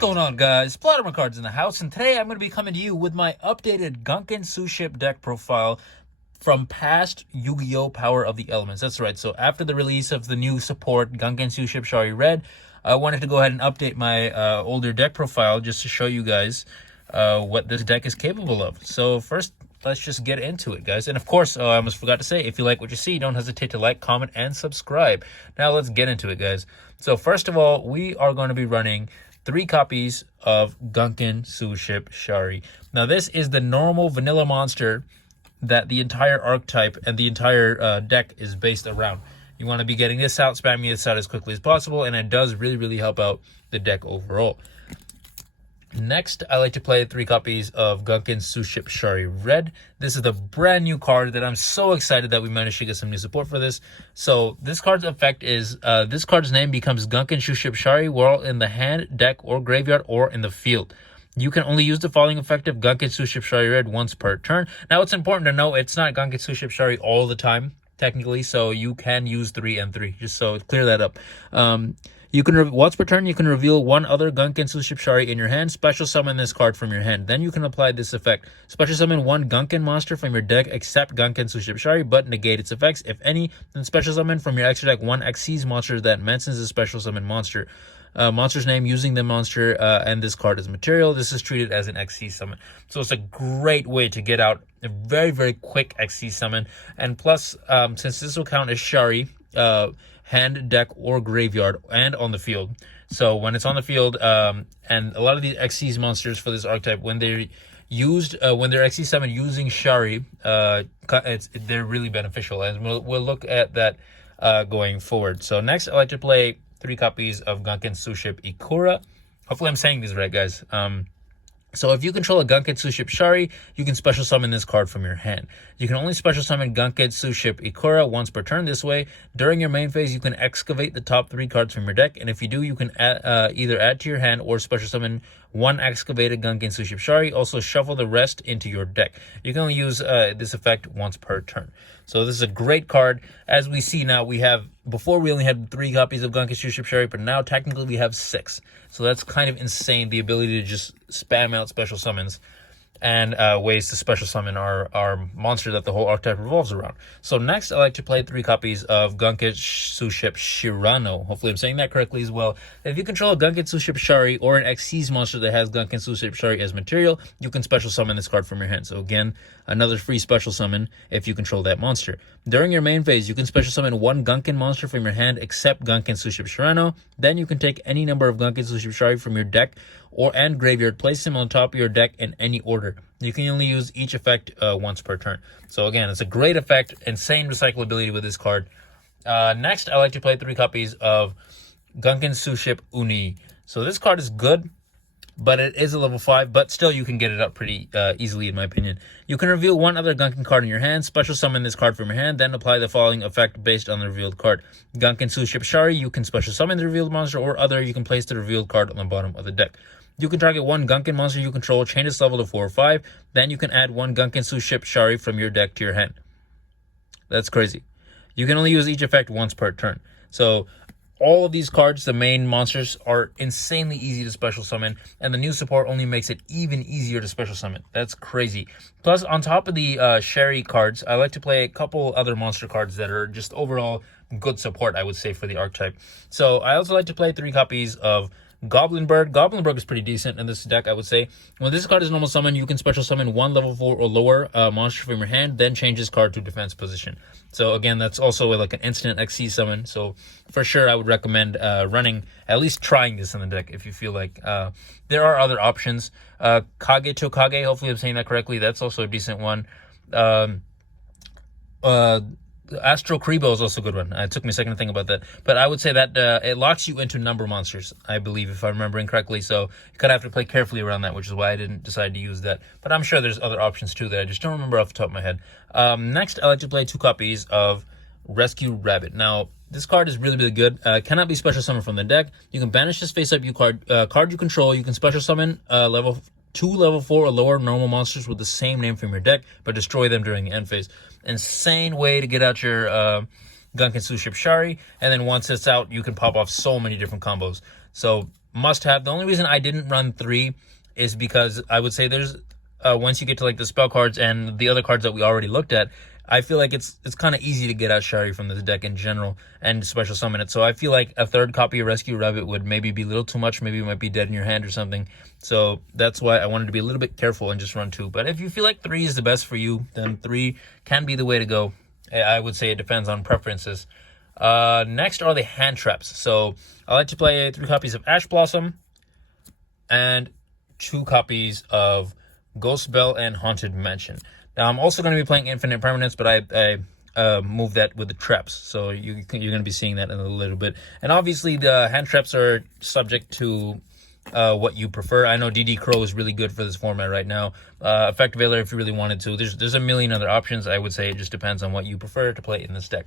going on, guys? Splatterman Cards in the house, and today I'm going to be coming to you with my updated Gunkan Suship deck profile from past Yu-Gi-Oh! Power of the Elements. That's right, so after the release of the new support, Gunkan Suship Shari Red, I wanted to go ahead and update my older deck profile just to show you guys what this deck is capable of. So first, let's just get into it, guys. And of course, I almost forgot to say, if you like what you see, don't hesitate to like, comment, and subscribe. Now let's get into it, guys. So first of all, we are going to be running 3 copies of Gunkan Suship Shari. Now this is the normal vanilla monster that the entire archetype and the entire deck is based around. You want to be getting this out, spamming this out as quickly as possible, and it does really help out the deck overall. Next, I like to play 3 copies of Gunkan Suship Shari Red. This is the brand new card that I'm so excited that we managed to get some new support for this. So this card's effect is, this card's name becomes Gunkan Suship Shari while in the hand, deck, or graveyard, or in the field. You can only use the following effective Gunkan Suship Shari Red once per turn. Now it's important to know it's not Gunkan Suship Shari all the time, technically, so you can use 3 and 3, just so clear that up. You can once per turn, you can reveal 1 other Gunkan Suship Shari in your hand. Special summon this card from your hand. Then you can apply this effect. Special summon 1 Gunkan monster from your deck, except Gunkan Suship Shari, but negate its effects, if any. Then special summon from your extra deck 1 Xyz Monsters that mentions a special summon monster. Monster's name using the monster and this card as material. This is treated as an Xyz summon. So it's a great way to get out a very quick Xyz summon. And plus, since this will count as Shari, hand, deck, or graveyard, and on the field. So when it's on the field, and a lot of these Xyz monsters for this archetype, when they're used, when they're Xyz summoned using Shari, they're really beneficial, and we'll look at that going forward. So next, I like to play 3 copies of Gunkan Suship Ikura. Hopefully I'm saying these right, guys. So if you control a Gunkan Suship Shari, you can special summon this card from your hand. You can only special summon Gunkan Suship Ikura once per turn this way. During your main phase, you can excavate the top 3 cards from your deck, and if you do, you can either add to your hand or special summon 1 excavated Gunkan Suship Shari. Also shuffle the rest into your deck. You can only use this effect once per turn. So this is a great card. As we see now, we have, before we only had 3 copies of Gunkan Suship Shari, but now technically we have 6. So that's kind of insane, the ability to just spam out special summons and ways to special summon our monster that the whole archetype revolves around. So next, I like to play 3 copies of Gunkan Suship Shirano. Hopefully I'm saying that correctly as well. If you control a Gunkan Suship Shari or an Xyz monster that has Gunkan Suship Shari as material, you can special summon this card from your hand. So again, another free special summon if you control that monster. During your main phase, you can special summon 1 Gunkan monster from your hand except Gunkan Suship Shirano. Then you can take any number of Gunkan Suship Shari from your deck and graveyard, place them on top of your deck in any order. You can only use each effect once per turn. So again, it's a great effect, insane recyclability with this card. Next, I like to play 3 copies of Gunkan Suship Uni. So this card is good, but it is a level 5, but still you can get it up pretty easily in my opinion. You can reveal 1 other Gunkan card in your hand, special summon this card from your hand, then apply the following effect based on the revealed card. Gunkan Suship Shari, you can special summon the revealed monster, or other, you can place the revealed card on the bottom of the deck. You can target 1 Gunkan monster you control, change its level to 4 or 5, then you can add 1 Gunkan Suship Shari from your deck to your hand. That's crazy. You can only use each effect once per turn. So all of these cards, the main monsters, are insanely easy to special summon, and the new support only makes it even easier to special summon. That's crazy. Plus, on top of the Shari cards, I like to play a couple other monster cards that are just overall good support, I would say, for the archetype. So I also like to play 3 copies of Goblin Bird. Goblin Bird is pretty decent in this deck, I would say. When this card is normal summon, you can special summon 1 level 4 or lower monster from your hand, then change this card to defense position. So again, that's also like an instant Xyz summon. So for sure, I would recommend running, at least trying this in the deck if you feel like. There are other options. Kage to Kage, hopefully I'm saying that correctly. That's also a decent one. Astro Kribo is also a good one. It took me a second to think about that. But I would say that it locks you into number monsters, I believe, if I'm remembering correctly. So you kind of have to play carefully around that, which is why I didn't decide to use that. But I'm sure there's other options too that I just don't remember off the top of my head. Next, I like to play 2 copies of Rescue Rabbit. Now, this card is really good. Cannot be special summoned from the deck. You can banish this face-up card you control. You can special summon level 2 level 4 or lower normal monsters with the same name from your deck, but destroy them during the end phase. Insane way to get out your Gunkan Suship Shari, and then once it's out, you can pop off so many different combos. So must have. The only reason I didn't run 3 is because I would say there's once you get to like the spell cards and the other cards that we already looked at, I feel like it's kind of easy to get out Shari from this deck in general and special summon it. So I feel like a third copy of Rescue Rabbit would maybe be a little too much. Maybe it might be dead in your hand or something. So that's why I wanted to be a little bit careful and just run 2. But if you feel like 3 is the best for you, then 3 can be the way to go. I would say it depends on preferences. Next are the hand traps. So I like to play 3 copies of Ash Blossom and 2 copies of Ghost Bell and Haunted Mansion. Now, I'm also going to be playing Infinite Permanence, but I moved that with the traps. So you're going to be seeing that in a little bit. And obviously, the hand traps are subject to what you prefer. I know DD Crow is really good for this format right now. Effect Veiler, if you really wanted to. There's a million other options. I would say it just depends on what you prefer to play in this deck.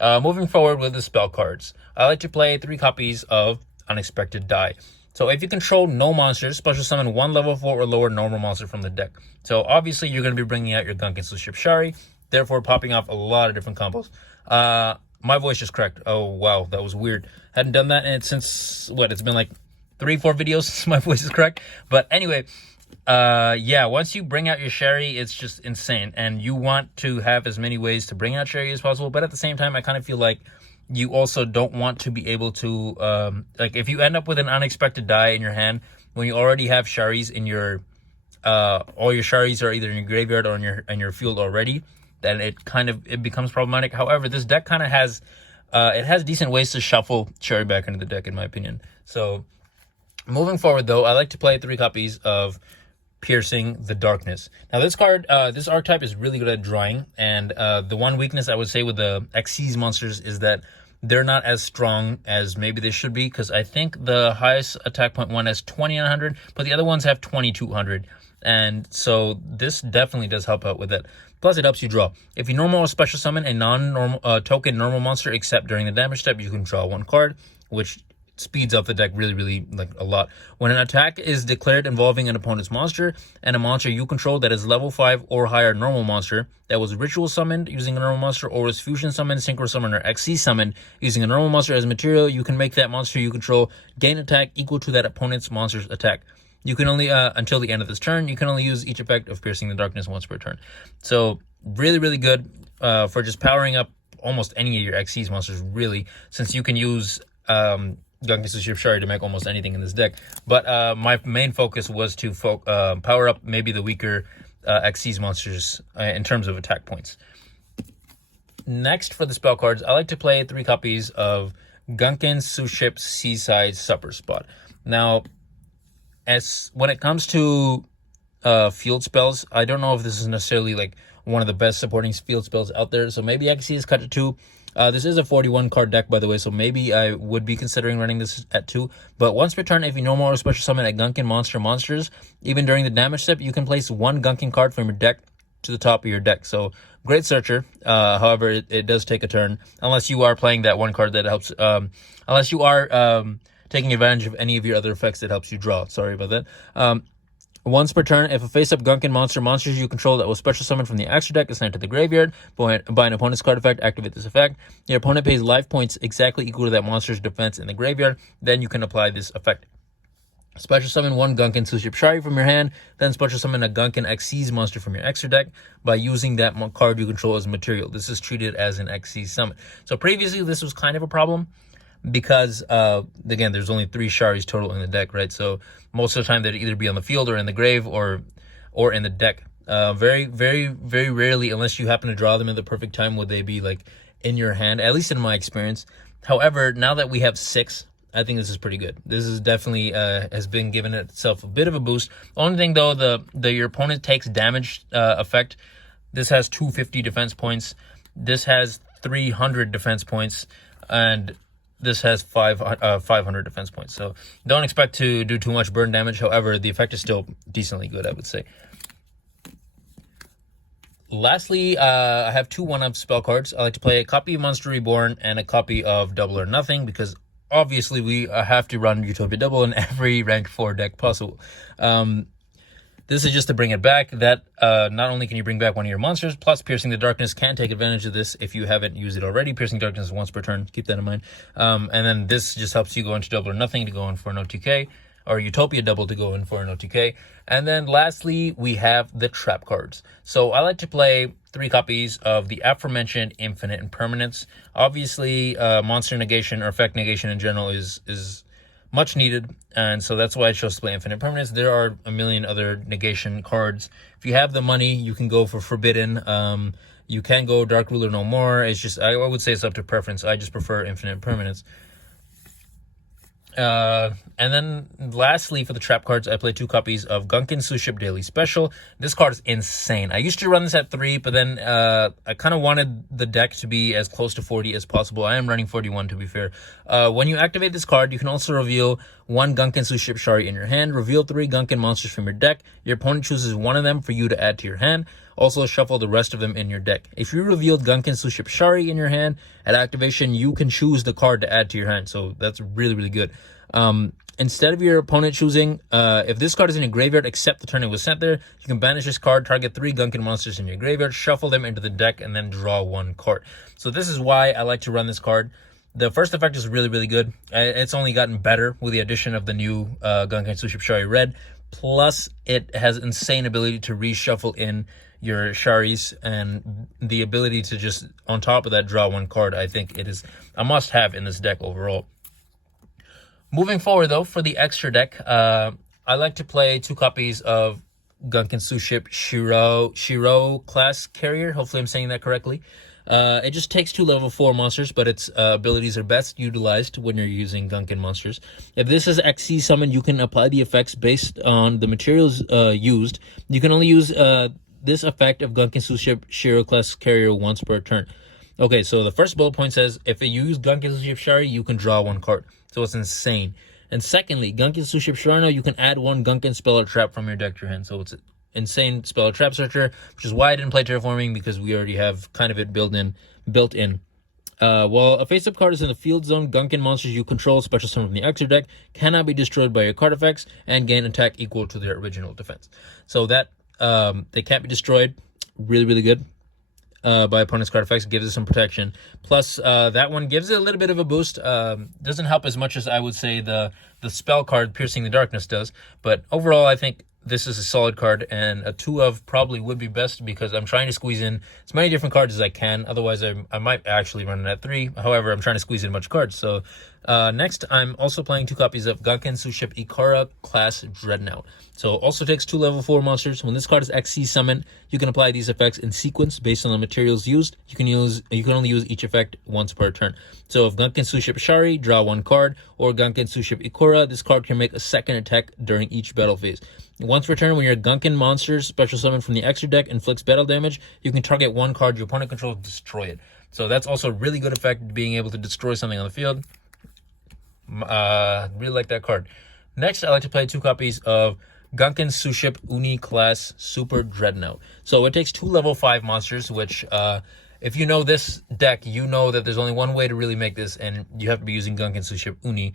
Moving forward with the spell cards, I like to play 3 copies of Unexpected Die. So if you control no monsters, special summon 1 level 4 or lower normal monster from the deck. So obviously you're going to be bringing out your Gunkan Suship Shari, therefore popping off a lot of different combos. My voice just cracked. Oh wow, that was weird. Hadn't done that since what? It's been like 3-4 videos since my voice is cracked. But anyway, yeah, once you bring out your Shari, it's just insane, and you want to have as many ways to bring out Shari as possible. But at the same time, I kind of feel like you also don't want to be able to, like, if you end up with an Unexpected Die in your hand, when you already have Sharis in your, all your Sharis are either in your graveyard or in your field already, then it becomes problematic. However, this deck kind of has, it has decent ways to shuffle Shari back into the deck, in my opinion. So, moving forward, though, I like to play 3 copies of Piercing the Darkness. Now, this card, this archetype is really good at drawing, and the one weakness I would say with the Xyz Monsters is that they're not as strong as maybe they should be, because I think the highest attack point one has 20,100, but the other ones have 2,200, and so this definitely does help out with it. Plus, it helps you draw. If you normal or special summon a non-normal token normal monster, except during the damage step, you can draw 1 card, which speeds up the deck really like a lot. When an attack is declared involving an opponent's monster and a monster you control that is level 5 or higher normal monster that was ritual summoned using a normal monster or was fusion summoned, synchro summoned, or XC summoned using a normal monster as material, you can make that monster you control gain attack equal to that opponent's monster's attack. You can only until the end of this turn, you can only use each effect of Piercing the Darkness once per turn. So really good for just powering up almost any of your Xyz monsters, really, since you can use Gunkan Suship Shari to make almost anything in this deck. But my main focus was to power up maybe the weaker Xyz monsters in terms of attack points. Next, for the spell cards, I like to play 3 copies of Gunkan Suship Seaside Supper Spot. Now, when it comes to field spells, I don't know if this is necessarily like one of the best supporting field spells out there, so maybe Xyz is cut to 2. This is a 41 card deck, by the way, so maybe I would be considering running this at 2. But once per turn, if you normal or special summon a Gunkan monsters, even during the damage step, you can place 1 Gunkan card from your deck to the top of your deck. So, great searcher. However, it does take a turn, unless you are playing that 1 card that helps, unless you are taking advantage of any of your other effects that helps you draw. Sorry about that. Once per turn, if a face-up Gunkan monsters you control that was special summoned from the extra deck is sent to the graveyard by an opponent's card effect, activate this effect. Your opponent pays life points exactly equal to that monster's defense in the graveyard. Then you can apply this effect. Special summon 1 Gunkan Suship Shari from your hand, then special summon a Gunkan Xyz monster from your extra deck by using that card you control as material. This is treated as an Xyz summon. So previously, this was kind of a problem, because again, there's only 3 Sharis total in the deck, right? So most of the time they'd either be on the field or in the grave or in the deck. Very rarely, unless you happen to draw them at the perfect time, would they be like in your hand, at least in my experience. However, now that we have 6, I think this is pretty good. This is definitely has been given itself a bit of a boost. Only thing though, your opponent takes damage effect. This has 250 defense points. This has 300 defense points, and this has 500 defense points. So don't expect to do too much burn damage. However, the effect is still decently good, I would say. Lastly, I have 2 1-up spell cards. I like to play a copy of Monster Reborn and a copy of Double or Nothing, because obviously we have to run Utopia Double in every rank 4 deck possible. The This is just to bring it back. That not only can you bring back one of your monsters, plus Piercing the Darkness can take advantage of this if you haven't used it already. Piercing Darkness is once per turn. Keep that in mind. And then this just helps you go into double or nothing to go in for an OTK, or Utopia double to go in for an OTK. And then lastly, we have the trap cards. So I like to play 3 copies of the aforementioned Infinite Impermanence. Obviously, monster negation or effect negation in general is much needed, and so that's why I chose to play Infinite Permanence. There are a million other negation cards. If you have the money, you can go for Forbidden. You can go Dark Ruler No More. It's just, I would say it's up to preference. I just prefer Infinite Permanence. And then lastly, for the trap cards, I play 2 copies of Gunkan Suship Daily Special. This card is insane. I used to run this at 3, but then I kind of wanted the deck to be as close to 40 as possible. I am running 41, to be fair. When you activate this card, you can also reveal 1 Gunkan Suship Shari in your hand. Reveal 3 Gunkan monsters from your deck. Your opponent chooses one of them for you to add to your hand. Also, shuffle the rest of them in your deck. If you revealed Gunkan Suship Shari in your hand, at activation, you can choose the card to add to your hand. So that's really, really good. Instead of your opponent choosing, if this card is in your graveyard except the turn it was sent there, you can banish this card, target 3 Gunkan monsters in your graveyard, shuffle them into the deck, and then draw 1 card. So this is why I like to run this card. The first effect is really, really good. It's only gotten better with the addition of the new Gunkan Suship Shari Red. Plus, it has insane ability to reshuffle in your Sharis, and the ability to just, on top of that, draw 1 card. I think it is a must-have in this deck overall. Moving forward, though, for the extra deck, I like to play 2 copies of Gunkan Suship Shiro class carrier. Hopefully I'm saying that correctly. It just takes 2 level 4 monsters, but its abilities are best utilized when you're using Gunkan monsters. If this is Xyz summon, you can apply the effects based on the materials used. You can only use this effect of Gunkan Suship Shiro class carrier once per turn. Okay, so the first bullet point says, if you use Gunkan Suship Shari, you can draw 1 card. So it's insane. And secondly, Gunkan Suship Sharno, you can add 1 Gunkan spell or trap from your deck to your hand. So it's an insane spell or trap searcher, which is why I didn't play Terraforming, because we already have kind of it built in. While a face-up card is in the field zone, Gunkan monsters you control, special summon from the extra deck, cannot be destroyed by your card effects and gain attack equal to their original defense. So that they can't be destroyed. Really, really good. By opponent's card effects, gives it some protection. Plus, that one gives it a little bit of a boost. Doesn't help as much as I would say the spell card Piercing the Darkness does. But overall, I think this is a solid card, and a 2 of probably would be best, because I'm trying to squeeze in as many different cards as I can. Otherwise, I might actually run it at 3. However, I'm trying to squeeze in a bunch of cards. So next, I'm also playing 2 copies of Gunkan Suship Ikara class Dreadnought. So also takes 2 level 4 monsters. When this card is Xyz summoned, you can apply these effects in sequence based on the materials used. You can only use each effect once per turn. So if Gunkan Suship Shari, draw 1 card, or Gunkan Suship Ikora, this card can make a second attack during each battle phase. Once per turn, when your Gunkan monsters special summon from the extra deck inflicts battle damage, you can target 1 card your opponent controls, destroy it. So that's also a really good effect, being able to destroy something on the field. Really like that card. Next, I like to play 2 copies of Gunkan Suship Uni class Super Dreadnought. So it takes 2 level 5 monsters, which if you know this deck, you know that there's only one way to really make this, and you have to be using Gunkan Suship Uni.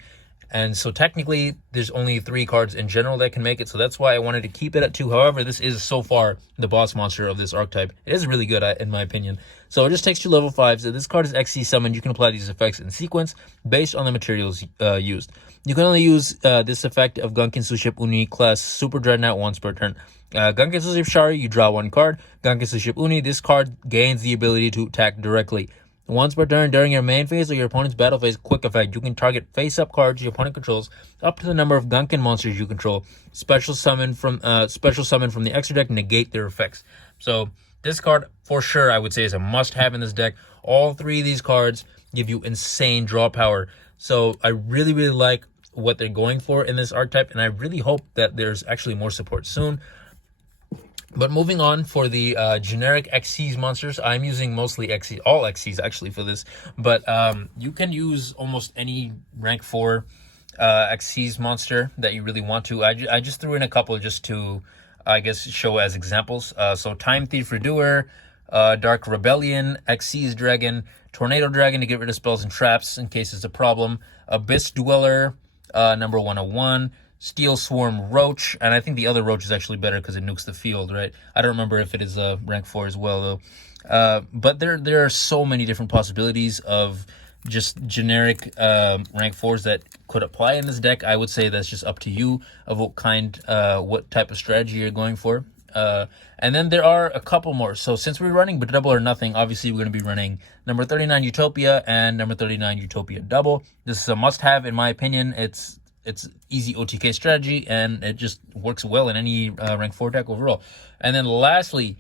And so technically, there's only 3 cards in general that can make it, so that's why I wanted to keep it at 2. However, this is so far the boss monster of this archetype. It is really good, in my opinion. So it just takes 2 level 5s. So this card is Xyz summoned. You can apply these effects in sequence based on the materials used. You can only use this effect of Gunkan Suship Uni class Super Dreadnought once per turn. Gunkan Suship Shari, you draw 1 card. Gunkan Suship Uni, this card gains the ability to attack directly. Once per turn during your main phase or your opponent's battle phase, quick effect. You can target face-up cards your opponent controls up to the number of Gunkan monsters you control. Special summon from the extra deck, negate their effects. So this card, for sure, I would say is a must-have in this deck. All 3 of these cards give you insane draw power. So I really, really like what they're going for in this archetype, and I really hope that there's actually more support soon. But moving on, for the generic Xyz monsters, I'm using mostly Xyz, all Xyz actually for this. But you can use almost any rank 4 Xyz monster that you really want to. I just threw in a couple just to, I guess, show as examples. So Time Thief Redoer, Dark Rebellion, Xyz Dragon, Tornado Dragon to get rid of spells and traps in case it's a problem, Abyss Dweller, number 101, Steel Swarm Roach, and I think the other Roach is actually better because it nukes the field, right? I don't remember if it is rank 4 as well, though. But there are so many different possibilities of just generic rank 4s that could apply in this deck. I would say that's just up to you of what type of strategy you're going for. And then there are a couple more. So since we're running Double or Nothing, obviously we're going to be running number 39 Utopia and number 39 Utopia Double. This is a must-have in my opinion. It's easy OTK strategy, and it just works well in any rank 4 deck overall. And then lastly,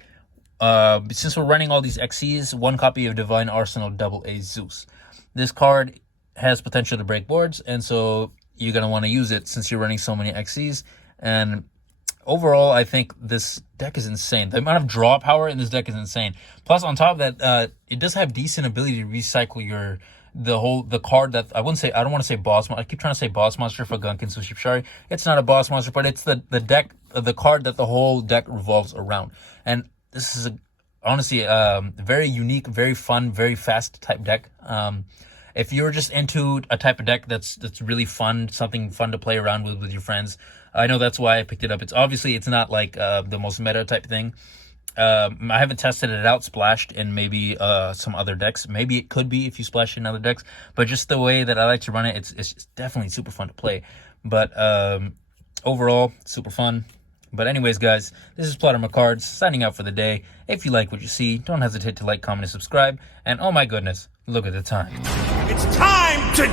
since we're running all these XCs, one copy of Divine Arsenal AA Zeus. This card has potential to break boards, and so you're going to want to use it since you're running so many XCs. And overall, I think this deck is insane. The amount of draw power in this deck is insane. Plus, on top of that, it does have decent ability to recycle the card that I don't want to say boss. I keep trying to say boss monster for Gunkan Suship Shari. It's not a boss monster, but it's the card that the whole deck revolves around. And this is honestly very unique, very fun, very fast type deck. If you're just into a type of deck that's really fun, something fun to play around with your friends, I know that's why I picked it up. It's not like the most meta type thing. I haven't tested it out splashed in maybe some other decks. Maybe it could be if you splash in other decks, but just the way that I like to run it, it's definitely super fun to play. But overall, super fun. But anyways, guys, this is Plotter Cards signing out for the day. If you like what you see, don't hesitate to like, comment, and subscribe. And oh my goodness, look at the time. It's time to